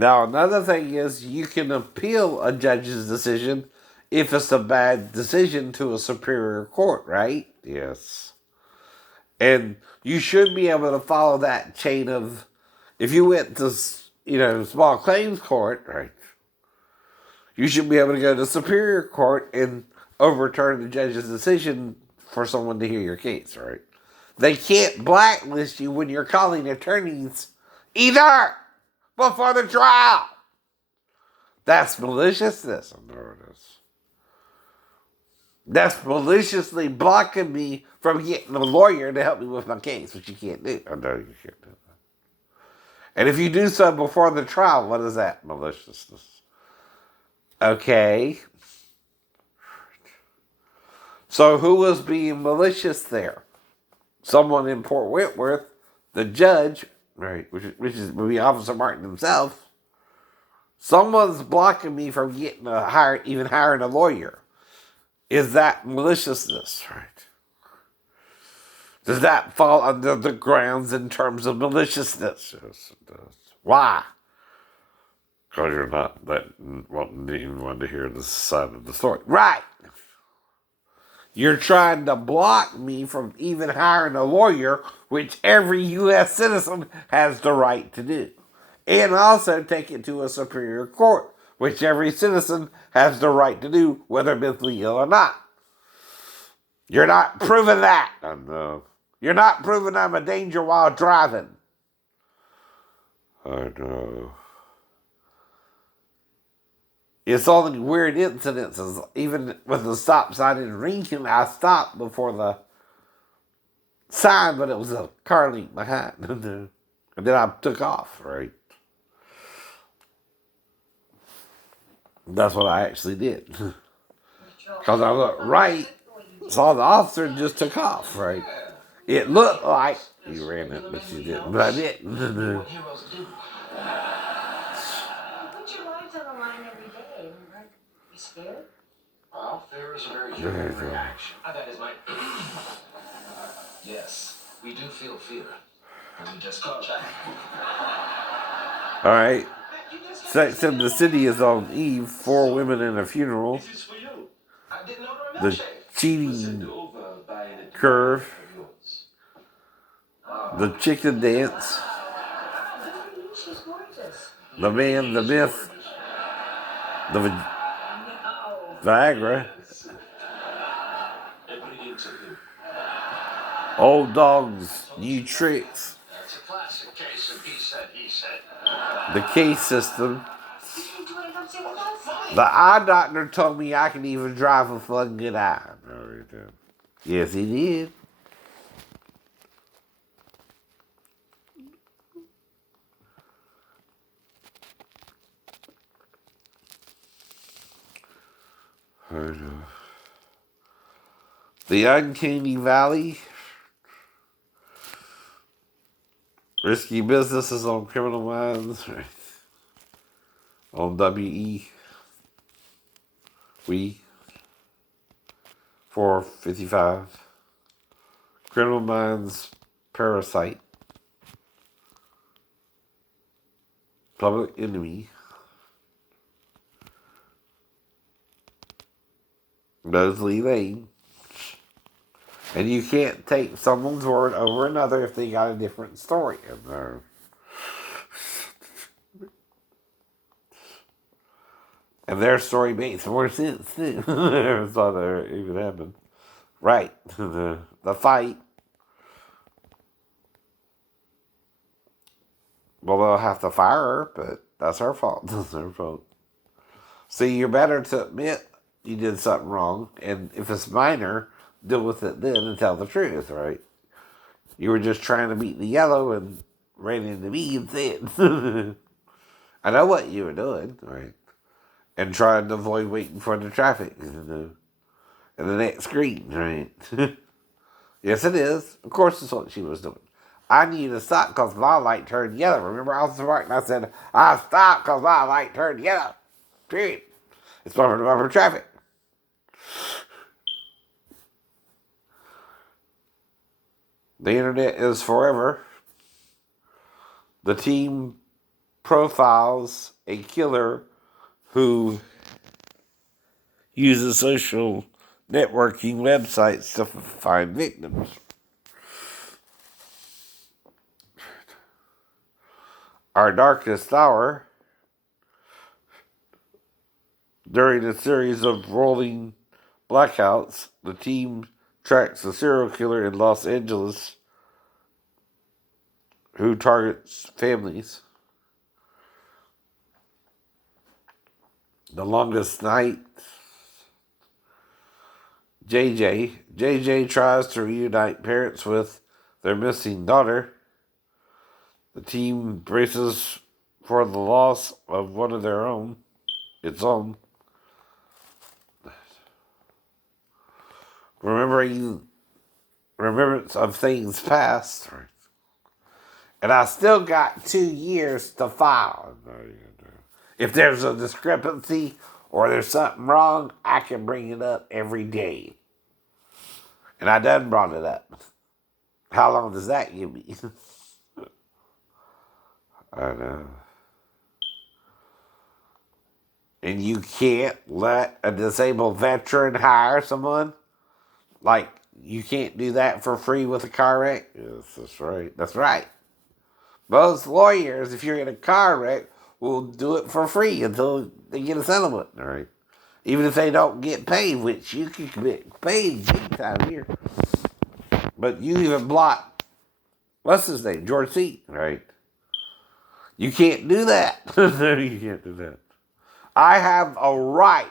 Now, another thing is you can appeal a judge's decision if it's a bad decision to a superior court, right? Yes. And you should be able to follow that chain of, if you went to, small claims court, right? You should be able to go to superior court and overturn the judge's decision for someone to hear your case, right? They can't blacklist you when you're calling attorneys either before the trial. That's maliciousness. I know it is. That's maliciously blocking me from getting a lawyer to help me with my case, which you can't do. I know you can't do that. And if you do so before the trial, what is that? Maliciousness. Okay. So who was being malicious there? Someone in Port Whitworth, the judge, right, which is would be Officer Martin himself. Someone's blocking me from getting even hiring a lawyer. Is that maliciousness, right? Does that fall under the grounds in terms of maliciousness? Yes, it does. Why? Because you're not even wanting to hear the side of the story. Right. You're trying to block me from even hiring a lawyer, which every U.S. citizen has the right to do. And also take it to a superior court, which every citizen has the right to do, whether mentally ill or not. You're not proving that. I know. You're not proving I'm a danger while driving. I know. It's only weird incidences. Even with the stop sign in Lincoln, I stopped before the sign, but it was a car leak behind. And then I took off, right? That's what I actually did. Because I looked right, saw the officer, and just took off, right? It looked like you ran it, but you didn't. But I didn't. Put your lives on the line every day. Aren't you scared? Well, fear is a very human reaction. That is my... Yes, we do feel fear. And we just call that. All right. Sex in the City is on Eve. 4 women in a funeral. This is for you. I didn't order a The milkshake. cheating curve. The chicken dance. She's gorgeous. The man, the myth. The Viagra. Old dogs, new tricks. That's a classic case of he said, he said. The case system. The eye doctor told me I can even drive a fucking good eye. No, he did. Yes, he did. The Uncanny Valley. Risky Businesses on Criminal Minds. Right. On WE. We. 455. Criminal Minds. Parasite. Public Enemy. Mosley Lane. And you can't take someone's word over another if they got a different story in there. And their story makes more sense, too. That's why that even happened. Right. The fight. Well, they'll have to fire her, but that's her fault. That's her fault. See, you're better to admit you did something wrong, and if it's minor, deal with it then and tell the truth, right? You were just trying to beat the yellow and ran into me instead. I know what you were doing, right? And trying to avoid waiting for the traffic in the next green, right? Yes, it is. Of course, it's what she was doing. I need to stop because my light turned yellow. Remember, I was smart and I said, I stopped because my light turned yellow. Period. It's bumper traffic. The internet is forever. The team profiles a killer who uses social networking websites to find victims. Our darkest hour, during a series of rolling blackouts, the team tracks a serial killer in Los Angeles who targets families. The longest night, JJ tries to reunite parents with their missing daughter. The team braces for the loss of one of their own, its own. Remembrance of things past. And I still got 2 years to file. If there's a discrepancy or there's something wrong, I can bring it up every day. And I done brought it up. How long does that give me? I know. And you can't let a disabled veteran hire someone? Like, you can't do that for free with a car wreck? Yes, that's right. That's right. Most lawyers, if you're in a car wreck, will do it for free until they get a settlement, all right? Even if they don't get paid, which you can get paid big time here. But you even block, what's his name, George C., right? You can't do that. You can't do that. I have a right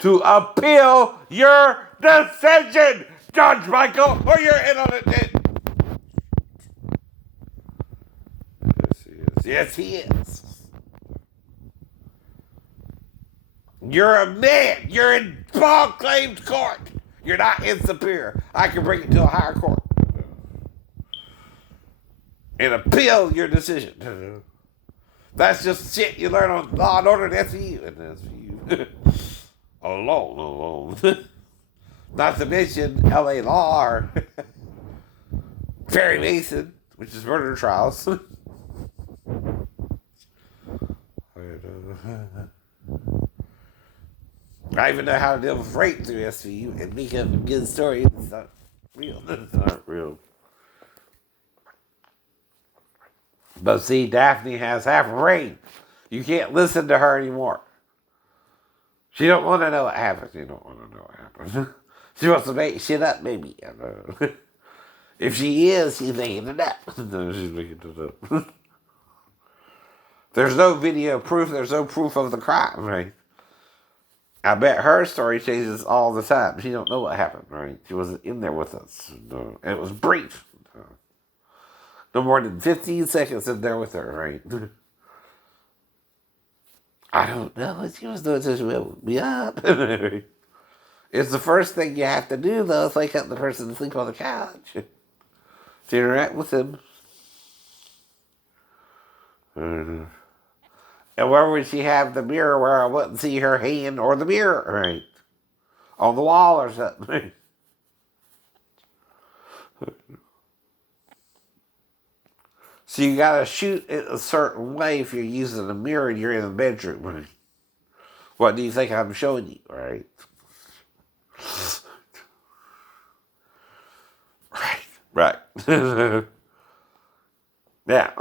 to appeal your decision, Judge Michael, or you're in on it. Yes, he is. Yes, he is. You're a man. You're in small claims court. You're not in Superior. I can bring it to a higher court and appeal your decision. That's just shit you learn on Law and Order and SVU. And SVU. alone. Not to mention LA Law or Perry Mason, which is murder trials. I even know how to deal with rape through SVU and make up a good story. It's not real. It's not real. But see, Daphne has half a brain. You can't listen to her anymore. She don't want to know what happened. She don't want to know what happened. She wants to make shit up, maybe. If she is, she's making it up. No, she's making it up. There's no video proof. There's no proof of the crime, right? I bet her story changes all the time. She don't know what happened, right? She wasn't in there with us. No. And it was brief. No more than 15 seconds in there with her, right? I don't know what she was doing, so she woke me up. It's the first thing you have to do, though, is wake up the person to sleep on the couch. To interact with him. And where would she have the mirror where I wouldn't see her hand or the mirror, right? On the wall or something. So you gotta shoot it a certain way if you're using a mirror and you're in the bedroom. Right? What do you think I'm showing you, right? Right. Now,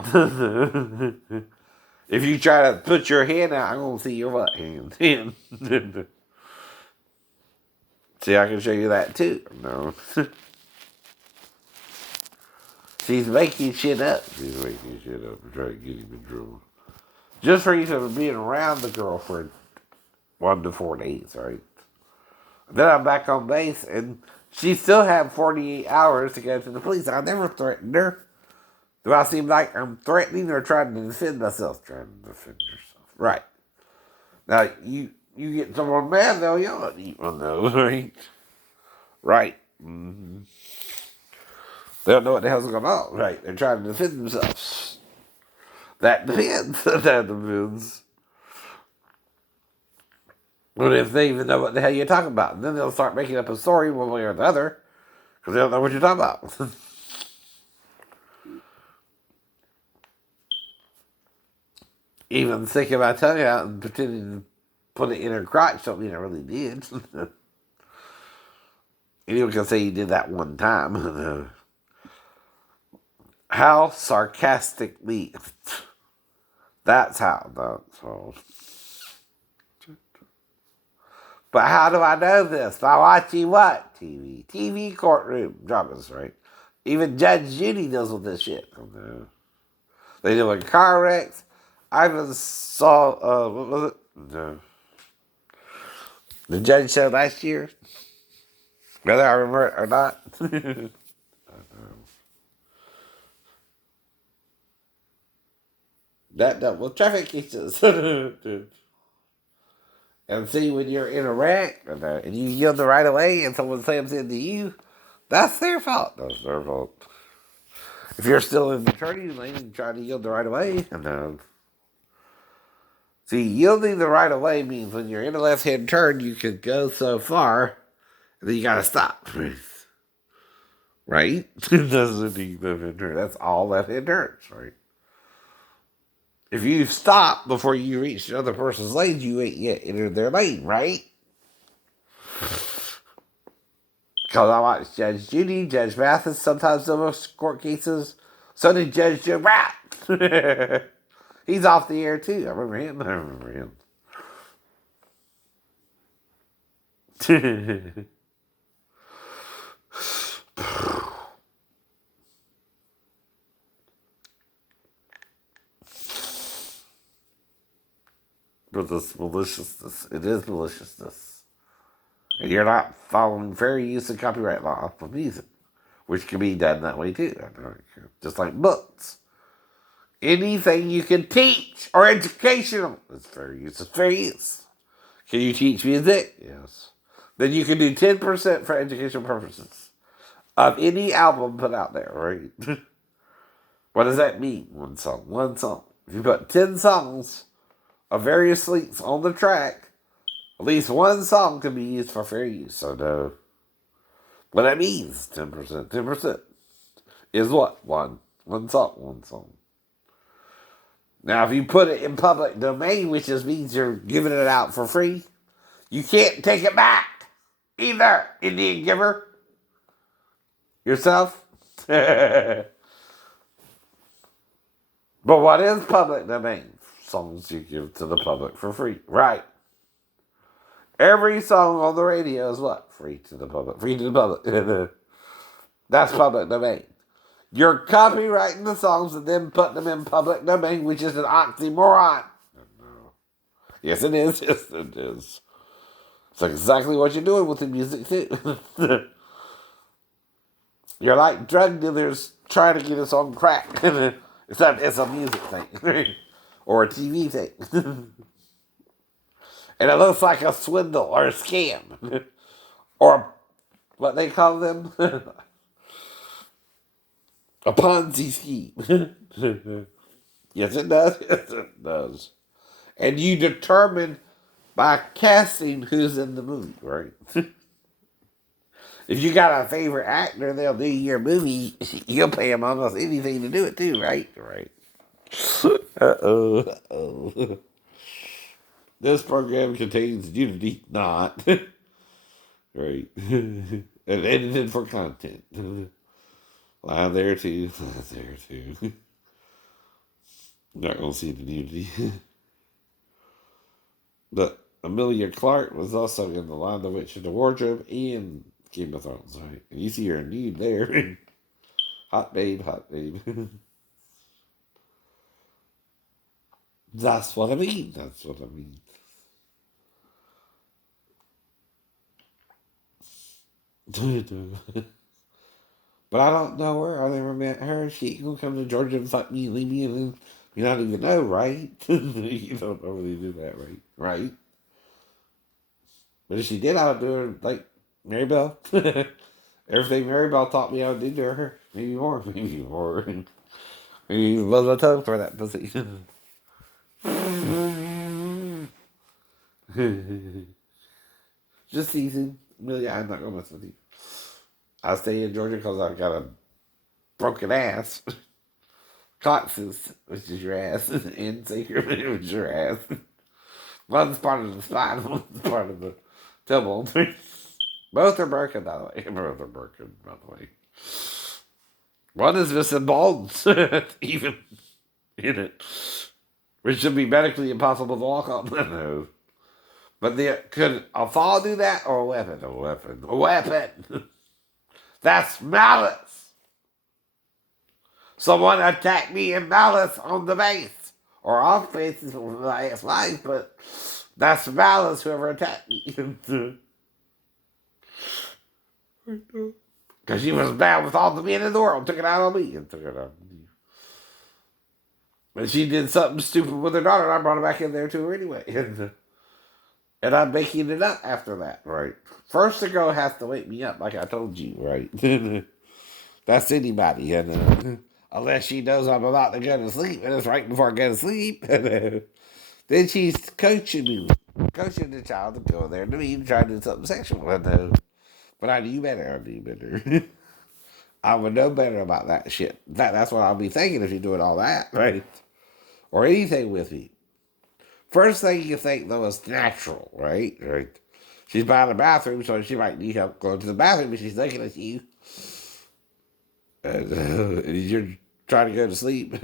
if you try to put your hand out, I'm gonna see your what hand. See, I can show you that too. No. She's making shit up. She's making shit up and trying to get him in trouble. Just for you to being around the girl for 1 to 4 days, right? Then I'm back on base, and she still had 48 hours to go to the police. I never threatened her. Do I seem like I'm threatening or trying to defend myself? Trying to defend yourself. Right. Now, you get someone mad, they'll yell at you on those, right? Right. Mm-hmm. They don't know what the hell's going on, right? They're trying to defend themselves. That depends. That depends. But if they even know what the hell you're talking about, then they'll start making up a story one way or the other, because they don't know what you're talking about. Even sticking my tongue out and pretending to put it in her crotch don't mean I really did. Anyone can say you did that one time. How sarcastically. That's how. That's all. But how do I know this? By watching what? TV. TV courtroom dramas, right? Even Judge Judy deals with this shit. They deal with car wrecks. I even saw, what was it? The judge show last year. Whether I remember it or not. That dealt with traffic cases. And see, when you're in a wreck and you yield the right of way and someone slams into you, that's their fault. That's their fault. If you're still in the turning lane and trying to yield the right of way, see, yielding the right of way means when you're in a left-hand turn, you can go so far, and then you gotta stop. Right? That's all left-hand turns, right? If you stop before you reach the other person's lane, you ain't yet entered their lane, right? Because I watched Judge Judy, Judge Mathis, sometimes those court cases. So did Judge Jim Rat. He's off the air too. I remember him. But this maliciousness, it is maliciousness. And you're not following fair use of copyright law for music, which can be done that way too. Just like books. Anything you can teach or educational is fair use. It's fair use. Can you teach music? Yes. Then you can do 10% for educational purposes of any album put out there, right? What does that mean? One song. One song. If you put 10 songs of various lengths on the track, at least one song can be used for fair use. So no. What that means, 10%. 10% is what? One. One song. One song. Now, if you put it in public domain, which just means you're giving it out for free, you can't take it back. Either, Indian giver. Yourself. But what is public domain? Songs you give to the public for free. Right. Every song on the radio is what? Free to the public. Free to the public. That's public domain. You're copyrighting the songs and then putting them in public domain, which is an oxymoron. Yes, it is. Yes, it is. It's exactly what you're doing with the music, too. You're like drug dealers trying to get us on crack. Except it's a music thing. Or a TV thing. And it looks like a swindle or a scam. Or what they call them? A Ponzi scheme. Yes, it does. Yes, it does. And you determine by casting who's in the movie, right? If you got a favorite actor, they'll do your movie. You'll pay them almost anything to do it too, right? Right. Uh-oh. Uh-oh. This program contains nudity, not. Right. And edited for content. Lie there too. Lie there too. Not gonna see the nudity. But Amelia Clark was also in The Lion, the Witch, and the Wardrobe and Game of Thrones, right? And you see her nude there. Hot babe, hot babe. That's what I mean. That's what I mean. But I don't know her. I never met her. She ain't gonna come to Georgia and fuck me, leave me, and then you don't even know, right? You don't normally do that, right? Right? But if she did, I would do her like Mary Bell. Everything Mary Bell taught me I would do to her. Maybe more. Maybe more. Maybe love my tongue for that pussy. Just teasing. Really, I'm not gonna mess with you. I stay in Georgia because I got a broken ass. Coccyx, which is your ass, and sacrum, which is your ass. One's part of the spine, one's part of the tailbone. Both are broken, by the way. Both are broken, by the way. One is missing bones, even in it, which should be medically impossible to walk on. No. But could a fall do that, or a weapon? A weapon. A weapon! That's malice! Someone attacked me in malice on the base. Or off base is my ex-wife, but that's malice, whoever attacked me. Because she was bad with all the men in the world, took it out on me. And took it out on me. And she did something stupid with her daughter, and I brought her back in there to her anyway. And I'm making it up after that, right? First, the girl has to wake me up, like I told you, right? That's anybody, unless she knows I'm about to go to sleep, and it's right before I go to sleep. Then she's coaching the child to go there to me and try to do something sexual. But I knew better. I would know better about that shit. That's what I'll be thinking if you're doing all that, right? Or anything with me. First thing you think, though, is natural, right? Right. She's by the bathroom, so she might need help going to the bathroom, but she's looking at you. And you're trying to go to sleep.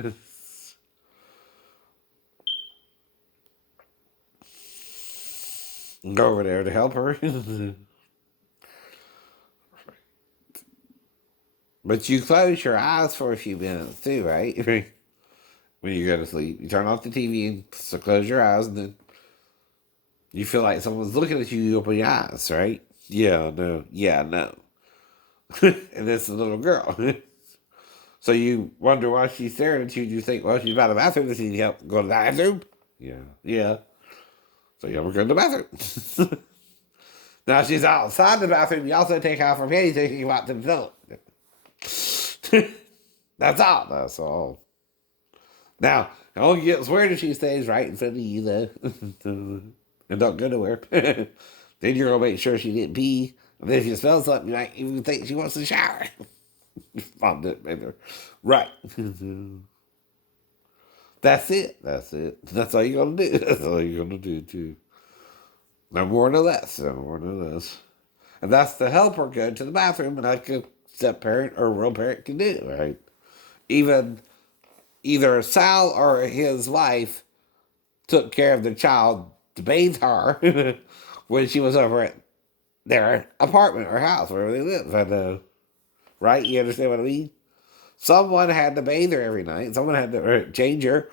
Go over there to help her. But you close your eyes for a few minutes, too, right? When you go to sleep. You turn off the TV and so close your eyes, and then you feel like someone's looking at you, you open your eyes, right? Yeah, no. And it's a little girl. So you wonder why she's staring at you. You think, well, she's by the bathroom. Does she need help go to the bathroom? Yeah. So you ever go to the bathroom? Now she's outside the bathroom. You also take off her panties so you can go out to the toilet. That's all. Now, it only gets weird if she stays right in front of you, though. And don't go nowhere. Then you're going to make sure she didn't pee. And then if you smell something, you might even think she wants to shower. Right. That's it. That's all you're going to do. That's all you're going to do, too. No more, no less. And that's to help her go to the bathroom, like a step parent or a real parent can do, right? Even either Sal or his wife took care of the child to bathe her when she was over at their apartment or house, wherever they live. And, right? You understand what I mean? Someone had to bathe her every night. Someone had to change her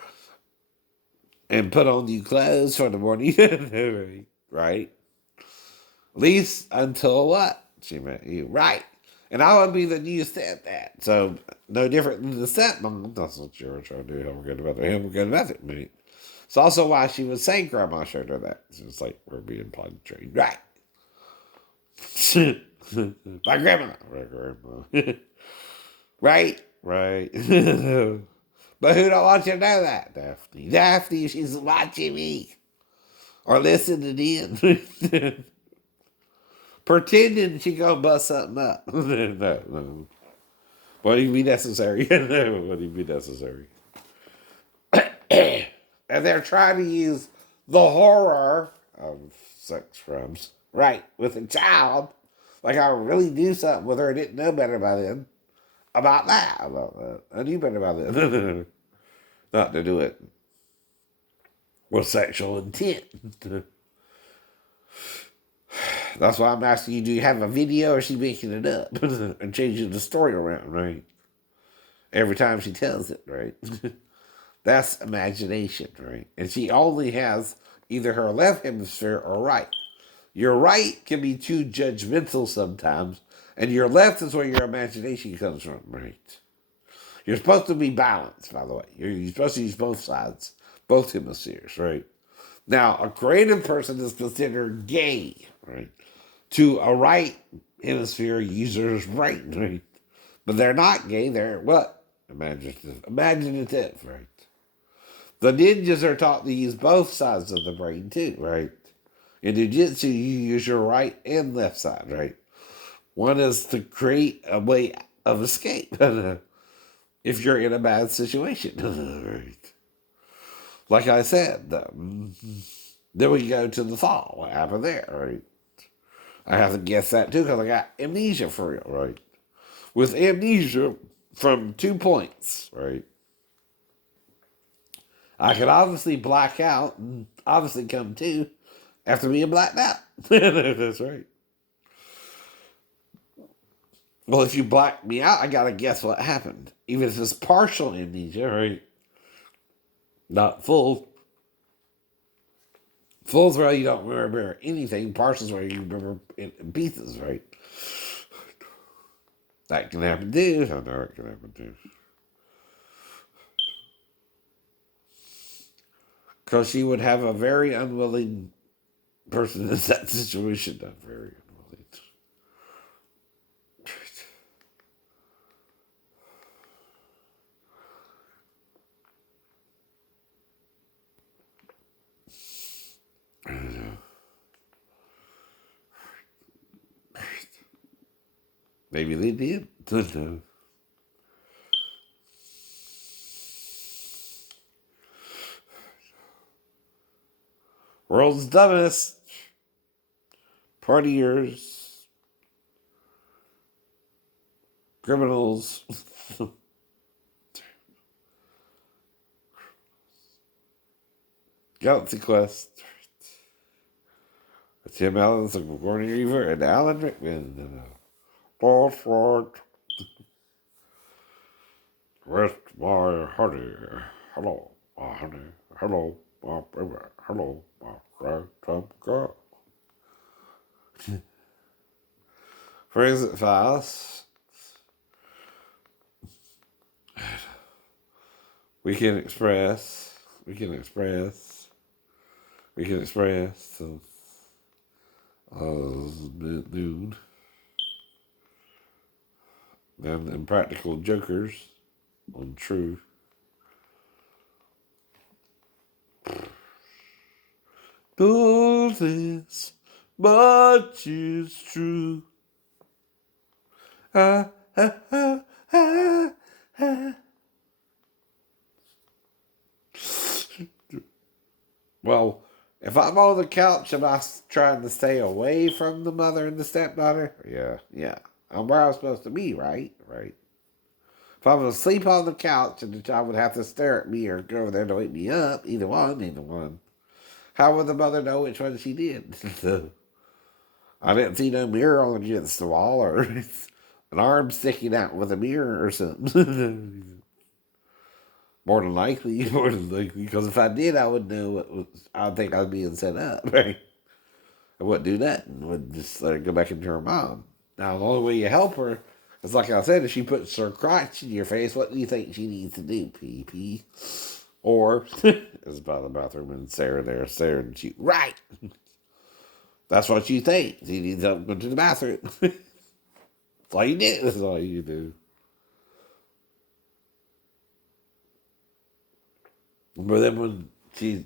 and put on new clothes for the morning. Right? At least until what? She met you. Right. And I would be the new stepdad. So, no different than the stepmom. That's what you were trying to do. Him go to bed. Him go to bed, mate. It's also why she was saying Grandma showed her that. It's like, we're being potty trained. Right. My grandma. Right? But who don't want you to know that? Daphne, she's watching me. Or listening in. Pretending she gonna bust something up. No. Won't even be necessary. Won't even be necessary. And they're trying to use the horror of sex crimes, right, with a child. Like I really do something with her and didn't know better by then. About that. I knew better by then. Not to do it with sexual intent. That's why I'm asking you, do you have a video or is she making it up and changing the story around, right? Every time she tells it, right? That's imagination, right? And she only has either her left hemisphere or right. Your right can be too judgmental sometimes, and your left is where your imagination comes from, right? You're supposed to be balanced, by the way. You're supposed to use both sides, both hemispheres, right? Now, a creative person is considered gay, right? To a right hemisphere user's brain, right? But they're not gay, they're what? Imaginative, right? The ninjas are taught to use both sides of the brain too, right? In jiu-jitsu, you use your right and left side, right? One is to create a way of escape. if you're in a bad situation. Right. Like I said, then we go to the fall. What happened there, right? I have to guess that too because I got amnesia for real, right? With amnesia from 2 points, right? I could obviously black out and obviously come to after being blacked out. That's right. Well, if you black me out, I gotta guess what happened. Even if it's partial amnesia, right? Not full. Full's where you don't remember anything. Partial's where you remember in pieces, right? That can happen too. I know it can happen too. Because she would have a very unwilling person in that situation. Not very unwilling. I don't know. Maybe they did. I don't know. World's dumbest. Partiers. Criminals. Galaxy Quest. Tim Allen, Sigourney Weaver, and Alan Rickman. That's right. Rest my honey. Hello, my honey. Hello, my baby. Hello, my right girl. Phrase it fast. We can express. We can express. We can express. Noon. Then Impractical Jokers on True. All this much is true. Ah, ah, ah, ah, ah. Well, if I'm on the couch, am I trying to stay away from the mother and the stepdaughter? Yeah. I'm where I'm supposed to be, right? Right. If I was asleep on the couch and the child would have to stare at me or go over there to wake me up, either one. How would the mother know which one she did? I didn't see no mirror on against the wall or an arm sticking out with a mirror or something. More than likely, because if I did, I would know what was. I would think I was being set up, right? I wouldn't do nothing. I would just let her go back into her mom. Now, the only way you help her is, like I said, if she puts her crotch in your face, what do you think she needs to do? Pee pee, or is by the bathroom and Sarah there staring at you. Right. That's what you think. She needs to go to the bathroom. That's all you do. That's all you do. But then when she's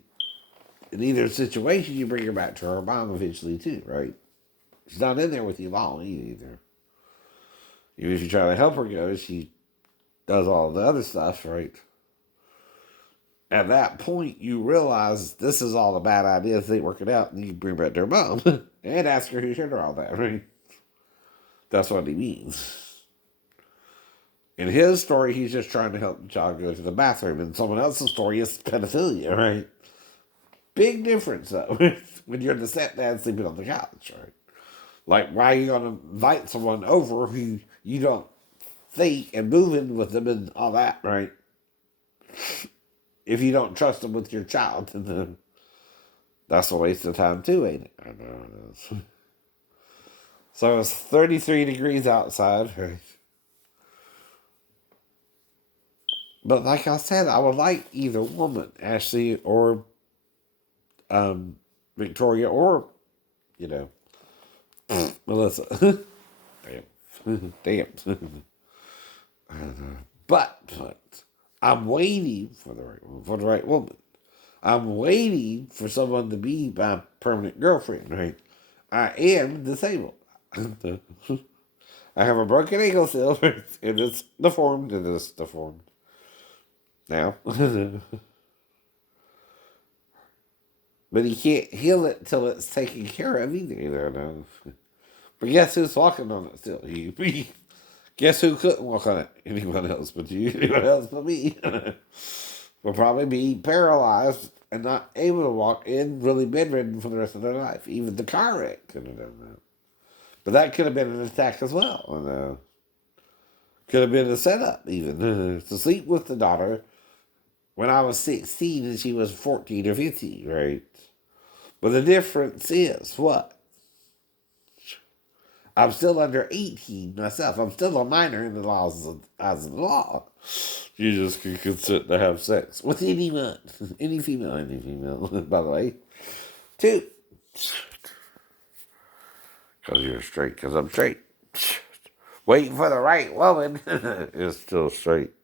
in either situation, you bring her back to her mom eventually too, right? She's not in there with you long either. Even if you try to help her go, she does all the other stuff, right? At that point, you realize this is all a bad idea. This ain't working out, and you bring her back to her mom and ask her who shared her all that, right? That's what he means. In his story, he's just trying to help the child go to the bathroom. In someone else's story, it's pedophilia, right? Big difference, though, when you're the stepdad sleeping on the couch, right? Like, why are you going to invite someone over who you don't think and move in with them and all that, right? If you don't trust them with your child, then that's a waste of time, too, ain't it? I know it is. So it's 33 degrees outside, right? But like I said, I would like either woman, Ashley or Victoria or, you know, Melissa. Damn. But I'm waiting for the right woman. I'm waiting for someone to be my permanent girlfriend, right? I am disabled. I have a broken ankle still, and it's deformed, now. But he can't heal it till it's taken care of either, no. But guess who's walking on it still? Me. Guess who couldn't walk on it? Anyone else but you. Anyone else but me. Will probably be paralyzed and not able to walk and really bedridden for the rest of their life. Even the car wreck could have done that. But that could have been an attack as well. Could have been a setup, even. To sleep with the daughter when I was 16 and she was 14 or 15, right? But the difference is what? I'm still under 18 myself. I'm still a minor in the eyes of the law. You just can consent to have sex with anyone. Any female, by the way. Two. Because you're straight, because I'm straight. Waiting for the right woman is still straight.